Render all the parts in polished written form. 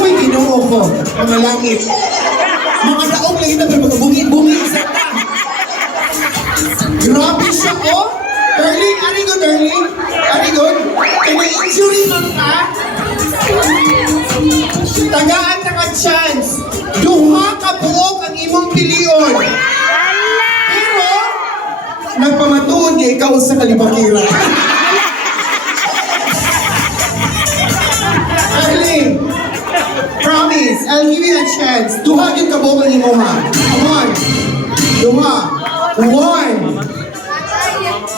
Uy, ginoo ko. Mga langit. Mga daog lang ito, pero bungi-bungi sa ta. Grabe siya, oh. Darling, ari good, darling. Ari good. Kaya may injury man ka. Tagaan na ka chance. Duha ka buok ang imong piliyon. Pero, nagpamatuon niya ikaw sa kalibakira. Darling, promise, I'll give you a chance. Duha yung kabog ang imo ha. Come on. Duha. 1,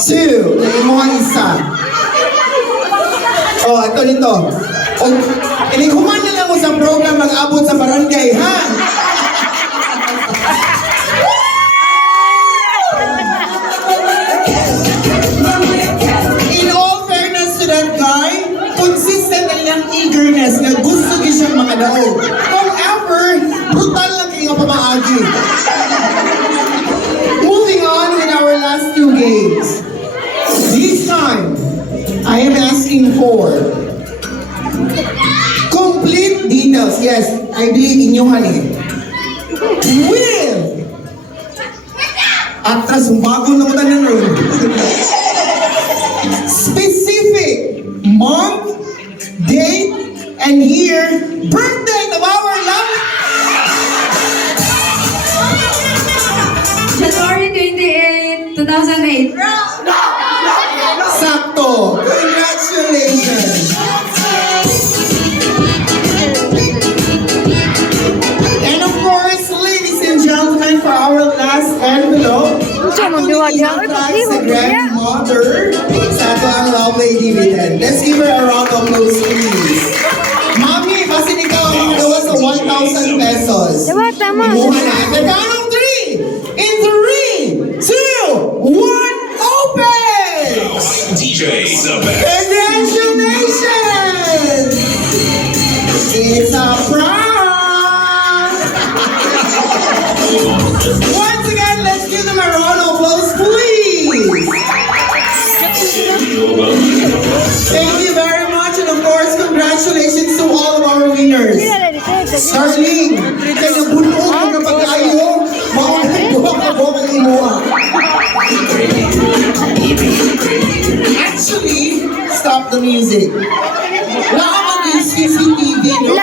2. Yung imo ang isa. Oh, ito nito. Inikuman na lang mo sa program mag-abot sa barangay, ha? In all fairness to that guy, consistent na niyang eagerness na gusto niya siyang mga daog. However, brutal lang kayo pamaagi. Moving on with our last two games. This time, I am asking for complete details. Yes, I believe in you, honey. Will! Atras, bago na kita na rin. Specific month, date, and year, birthday of our love. January 28, 2008. Sakto. Congratulations. And of course, ladies and gentlemen, for our last envelope, sa grandmother sa ito ang love lady written. Let's give her a round of applause, please. Mami, basta ikaw ang gawa sa 1,000 pesos. Diba, tama. Ibuha na. At the count of 3, in 3, 2, 1, open! DJ Sabbath. Congratulations! It's a prank! Once again, let's give them a round of applause, please! Thank you very much, and of course, congratulations to all of our winners. Starling, kaya bunuot mo kapag ayaw, maunang ka po ang imuha. Actually, stop the music. Laman yung CCTV, no?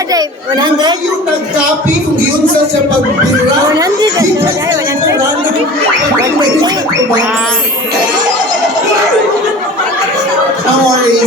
Mga yung nag-copy kung yun sa siya pagbira. Di ba siya nag-run?